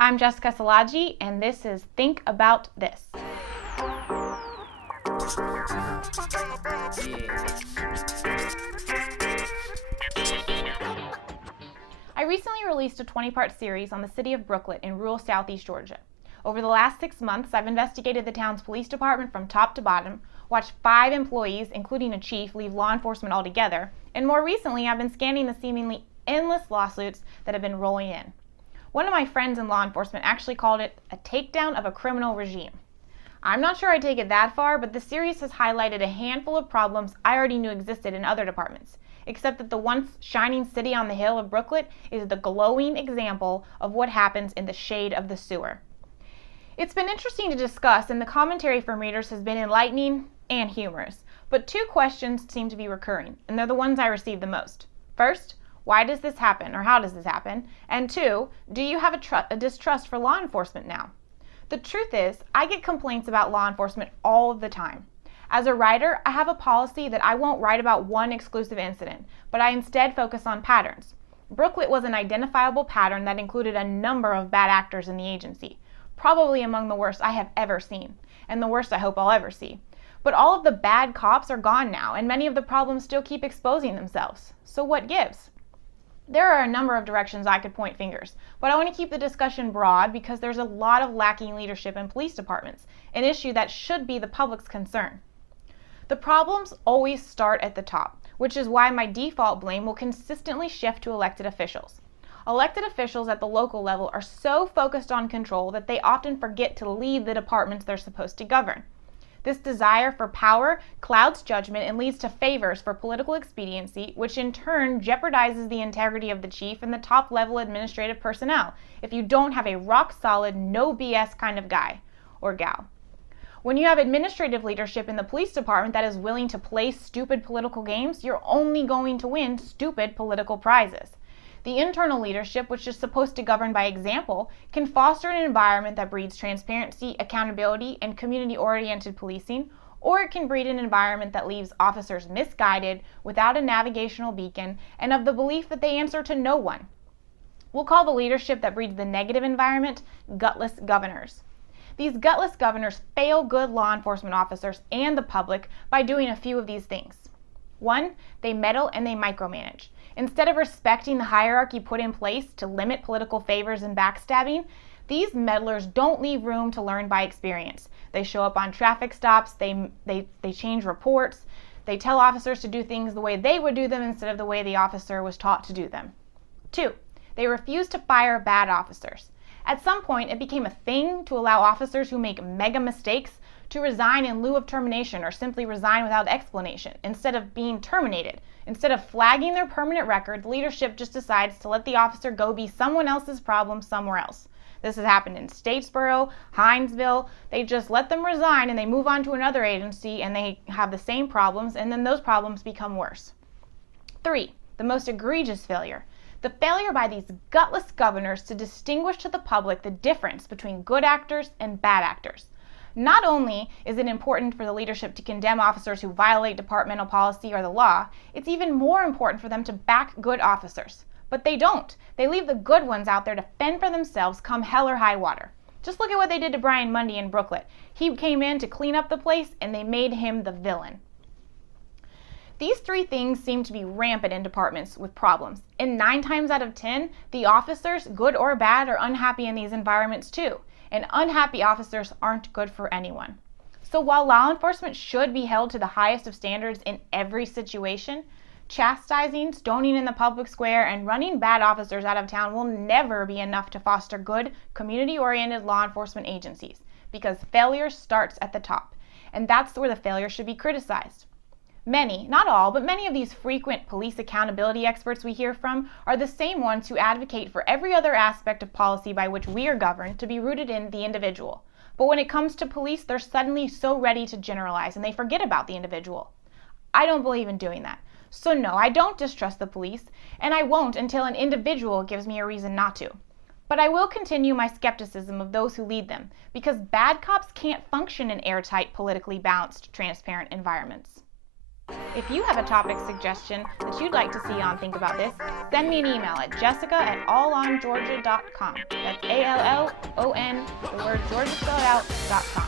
I'm Jessica Salaji, and this is Think About This. I recently released a 20-part series on the city of Brooklyn in rural southeast Georgia. Over the last 6 months, I've investigated the town's police department from top to bottom, watched 5 employees, including a chief, leave law enforcement altogether, and more recently, I've been scanning the seemingly endless lawsuits that have been rolling in. One of my friends in law enforcement actually called it a takedown of a criminal regime. I'm not sure I take it that far, but the series has highlighted a handful of problems I already knew existed in other departments, except that the once shining city on the hill of Brooklyn is the glowing example of what happens in the shade of the sewer. It's been interesting to discuss, and the commentary from readers has been enlightening and humorous, but 2 questions seem to be recurring, and they're the ones I receive the most. First, why does this happen, or how does this happen? And 2, do you have a distrust for law enforcement now? The truth is, I get complaints about law enforcement all of the time. As a writer, I have a policy that I won't write about one exclusive incident, but I instead focus on patterns. Brooklyn was an identifiable pattern that included a number of bad actors in the agency, probably among the worst I have ever seen, and the worst I hope I'll ever see. But all of the bad cops are gone now, and many of the problems still keep exposing themselves. So what gives? There are a number of directions I could point fingers, but I want to keep the discussion broad because there's a lot of lacking leadership in police departments, an issue that should be the public's concern. The problems always start at the top, which is why my default blame will consistently shift to elected officials. Elected officials at the local level are so focused on control that they often forget to lead the departments they're supposed to govern. This desire for power clouds judgment and leads to favors for political expediency, which in turn jeopardizes the integrity of the chief and the top-level administrative personnel if you don't have a rock-solid, no BS kind of guy or gal. When you have administrative leadership in the police department that is willing to play stupid political games, you're only going to win stupid political prizes. The internal leadership, which is supposed to govern by example, can foster an environment that breeds transparency, accountability, and community-oriented policing, or it can breed an environment that leaves officers misguided, without a navigational beacon, and of the belief that they answer to no one. We'll call the leadership that breeds the negative environment gutless governors. These gutless governors fail good law enforcement officers and the public by doing a few of these things. 1, they meddle and they micromanage. Instead of respecting the hierarchy put in place to limit political favors and backstabbing, these meddlers don't leave room to learn by experience. They show up on traffic stops, they change reports, they tell officers to do things the way they would do them instead of the way the officer was taught to do them. 2, they refuse to fire bad officers. At some point, it became a thing to allow officers who make mega mistakes to resign in lieu of termination or simply resign without explanation instead of being terminated. Instead of flagging their permanent record, leadership just decides to let the officer go be someone else's problem somewhere else. This has happened in Statesboro, Hinesville. They just let them resign and they move on to another agency and they have the same problems, and then those problems become worse. 3, the most egregious failure. The failure by these gutless governors to distinguish to the public the difference between good actors and bad actors. Not only is it important for the leadership to condemn officers who violate departmental policy or the law, it's even more important for them to back good officers. But they don't. They leave the good ones out there to fend for themselves come hell or high water. Just look at what they did to Brian Mundy in Brooklyn. He came in to clean up the place and they made him the villain. These 3 things seem to be rampant in departments with problems. And 9 times out of 10, the officers, good or bad, are unhappy in these environments too. And unhappy officers aren't good for anyone. So while law enforcement should be held to the highest of standards in every situation, chastising, stoning in the public square, and running bad officers out of town will never be enough to foster good, community-oriented law enforcement agencies, because failure starts at the top, and that's where the failure should be criticized. Many, not all, but many of these frequent police accountability experts we hear from are the same ones who advocate for every other aspect of policy by which we are governed to be rooted in the individual. But when it comes to police, they're suddenly so ready to generalize and they forget about the individual. I don't believe in doing that. So no, I don't distrust the police, and I won't until an individual gives me a reason not to. But I will continue my skepticism of those who lead them, because bad cops can't function in airtight, politically balanced, transparent environments. If you have a topic suggestion that you'd like to see on Think About This, send me an email at jessica@allongeorgia.com. That's ALLON, the word Georgia spelled out, .com.